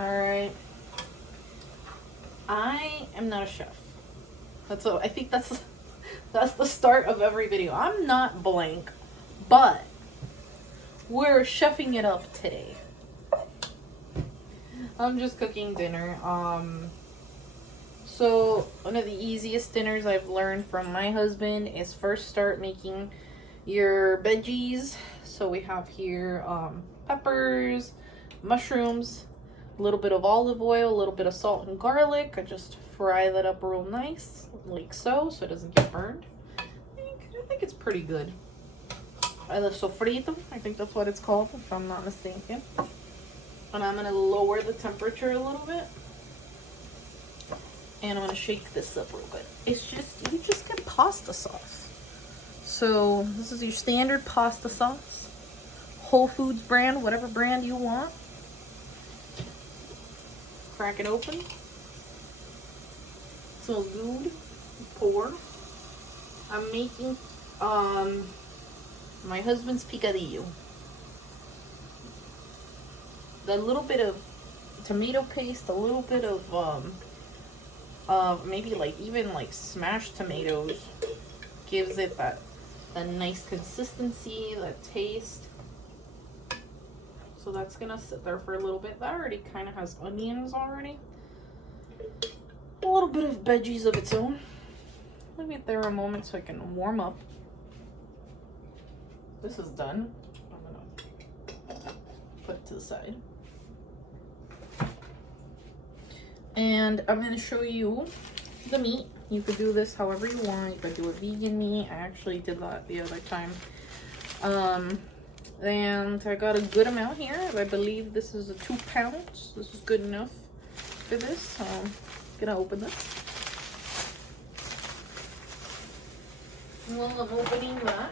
Alright. I am not a chef. I think that's the start of every video. I'm not blank, but we're chefing it up today. I'm just cooking dinner. So one of the easiest dinners I've learned from my husband is first start making your veggies. So we have here peppers, mushrooms, a little bit of olive oil, a little bit of salt and garlic. I just fry that up real nice, like so it doesn't get burned. I think it's pretty good. Sofrito, I think that's what it's called, if I'm not mistaken. And I'm gonna lower the temperature a little bit. And I'm gonna shake this up real bit. You just get pasta sauce. So this is your standard pasta sauce. Whole Foods brand, whatever brand you want. Crack it open. Smells good. Pour. I'm making my husband's picadillo. The little bit of tomato paste, a little bit of maybe even smashed tomatoes gives it that nice consistency, that taste. So that's gonna sit there for a little bit. That already kind of has onions already. A little bit of veggies of its own. Leave it there a moment so I can warm up. This is done. I'm gonna put it to the side. And I'm gonna show you the meat. You could do this however you want. You could do a vegan meat. I actually did that the other time. And I got a good amount here. I believe this is 2 pounds. This is good enough for this. So I'm gonna open this. While I'm opening that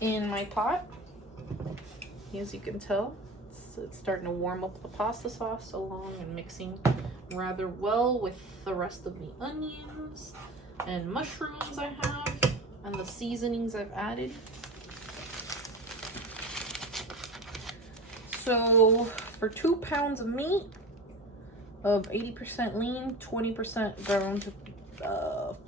in my pot, as you can tell, it's starting to warm up the pasta sauce along and mixing rather well with the rest of the onions and mushrooms I have and the seasonings I've added. So for 2 pounds of meat of 80% lean, 20% ground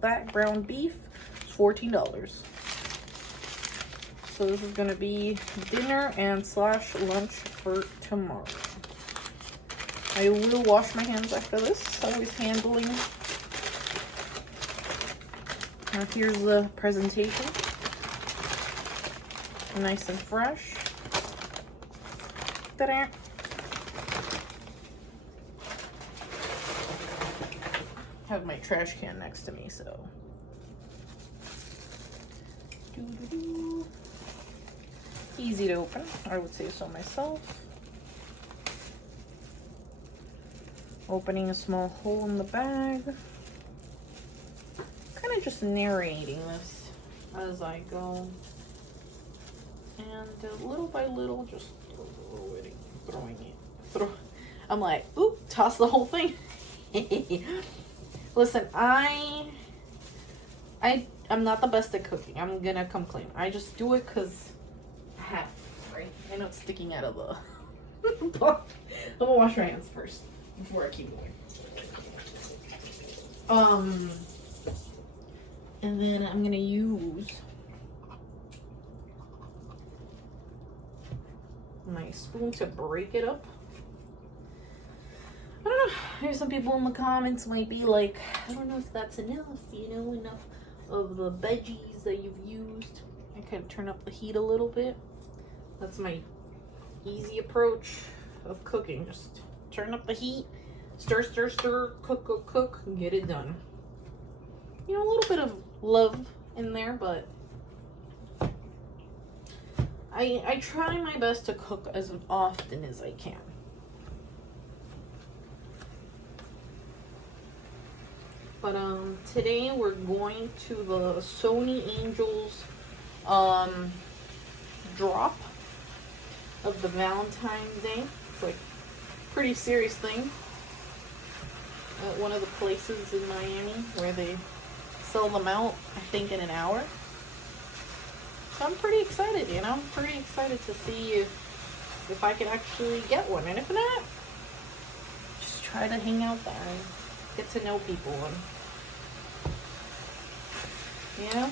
fat ground beef, it's $14. So this is going to be dinner and / lunch for tomorrow. I will wash my hands after this. Always handling. Now here's the presentation. Nice and fresh. Ta-da! Have my trash can next to me, so. Doo-doo-doo. Easy to open, I would say so myself. Opening a small hole in the bag. Kind of just narrating this as I go. And little by little, just throwing it. I'm like, oop, toss the whole thing. Listen, I'm not the best at cooking. I'm gonna come clean. I just do it because I have to, right? I know it's sticking out of the pot. I'm gonna wash my hands first before I keep going. And then I'm gonna use my spoon to break it up. I don't know, maybe some people in the comments might be like, I don't know if that's enough, enough of the veggies that you've used. I kind of turn up the heat a little bit. That's my easy approach of cooking. Just turn up the heat, stir, stir, stir, cook, cook, cook, and get it done. A little bit of love in there, but I try my best to cook as often as I can. But today we're going to the Sony Angels drop of the Valentine's Day. It's like a pretty serious thing at one of the places in Miami where they sell them out, I think, in an hour. So I'm pretty excited, I'm pretty excited to see if I can actually get one. And if not, try to hang out there and get to know people, and you know.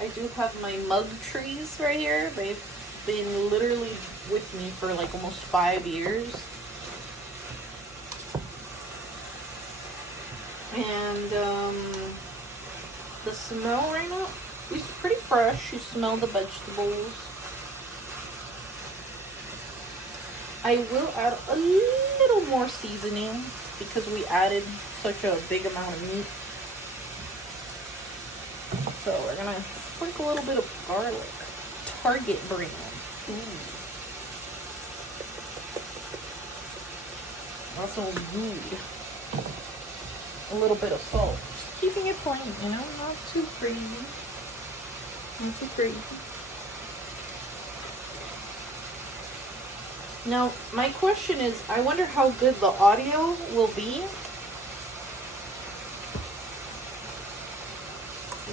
I do have my mug trees right here. They've been literally with me for like almost 5 years. And the smell right now is pretty fresh. You smell the vegetables. I will add a little more seasoning because we added such a big amount of meat. So we're gonna sprinkle a little bit of garlic. Target brand. Ooh. That smells good. A little bit of salt. Just keeping it plain, you know, not too crazy. Not too crazy. Now, my question is, I wonder how good the audio will be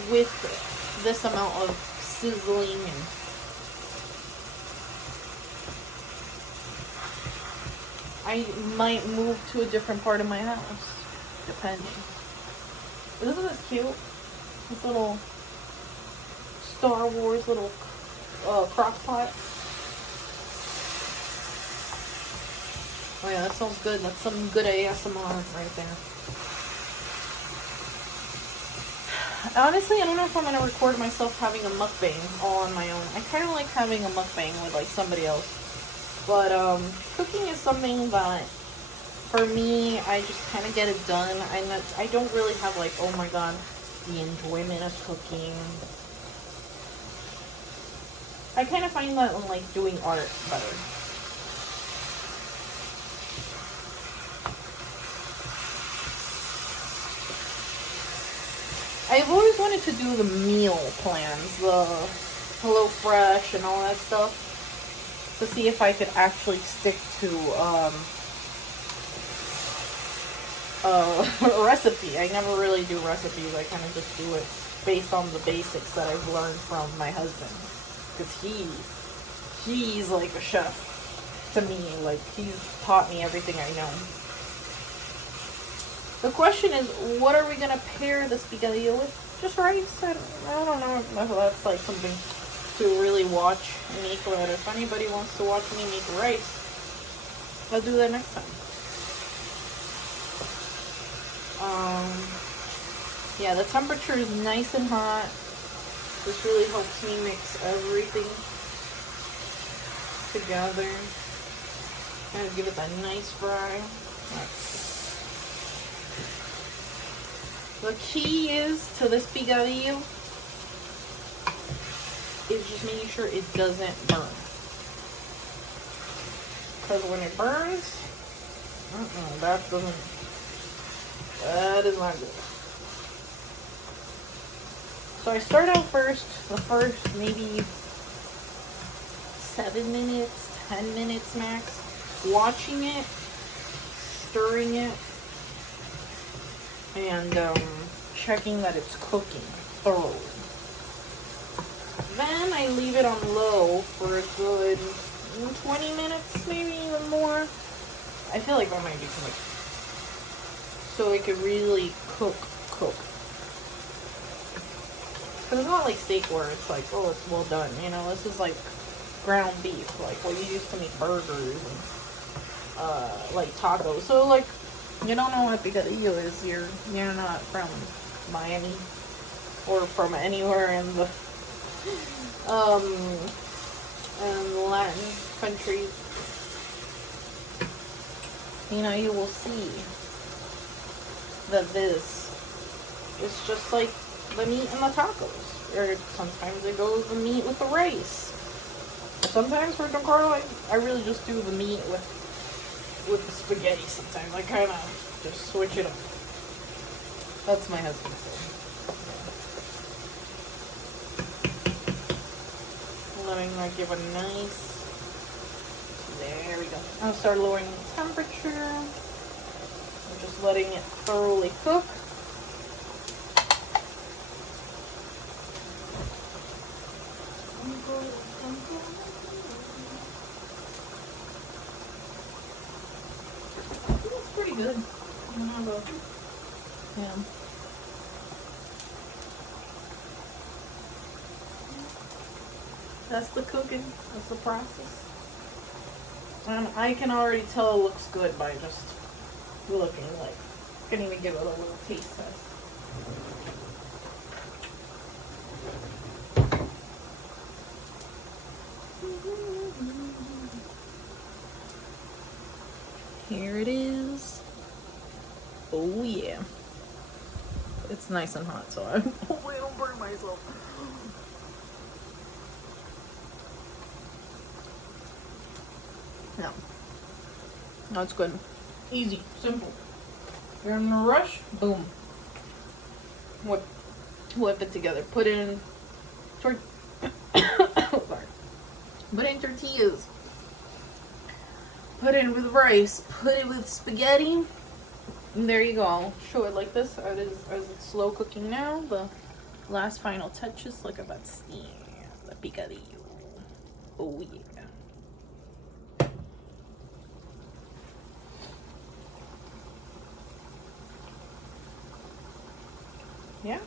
with this amount of sizzling and I might move to a different part of my house, depending. Isn't this cute? This little Star Wars little crock pot. Oh yeah, that sounds good. That's some good ASMR right there. Honestly, I don't know if I'm gonna record myself having a mukbang all on my own. I kind of like having a mukbang with like somebody else. But cooking is something that, for me, I just kind of get it done. I don't really have like, oh my god, the enjoyment of cooking. I kind of find that I'm like doing art better. I've always wanted to do the meal plans, the HelloFresh and all that stuff, to see if I could actually stick to a recipe. I never really do recipes. I kind of just do it based on the basics that I've learned from my husband, because he's like a chef to me. Like, he's taught me everything I know. The question is, what are we going to pair this picadillo with? Just rice? I don't know if that's like something to really watch me eat. But if anybody wants to watch me make rice, I'll do that next time. Yeah, the temperature is nice and hot. This really helps me mix everything together. Kind of give it that nice fry. The key is to this picadillo is just making sure it doesn't burn. Because when it burns, that is not good. So I start out the first maybe 7 minutes, 10 minutes max, watching it, stirring it, and checking that it's cooking thoroughly. Then I leave it on low for a good 20 minutes, maybe even more. I feel like that might be too much. So it could really cook. Because it's not like steak where it's like, oh, it's well done. You know, this is like ground beef, like what you used to make burgers and like tacos. So like, you don't know what picadillo is. You're not from Miami or from anywhere in the Latin countries. You know, you will see that this is just like the meat and the tacos. Or sometimes it goes the meat with the rice. Sometimes for Don Carlo, I really just do the meat with the spaghetti sometimes. I kind of just switch it up. That's my husband's thing. Letting that give a nice... There we go. I'll start lowering the temperature. I'm just letting it thoroughly cook. It's pretty good. I don't have a, yeah. That's the cooking. That's the process. And I can already tell it looks good by just looking. Like, I can even give it a little taste test. Here it is. Oh yeah. It's nice and hot, so I hope I don't burn myself. No. No, it's good. Easy, simple. You're in a rush, boom. Whip it together. Put in sorry. Put in tortillas. Put it with rice. Put it with spaghetti. And there you go. I'll show it like this as it's slow cooking now. The last final touches. Look at that steam. The picadillo. Oh yeah. Yeah.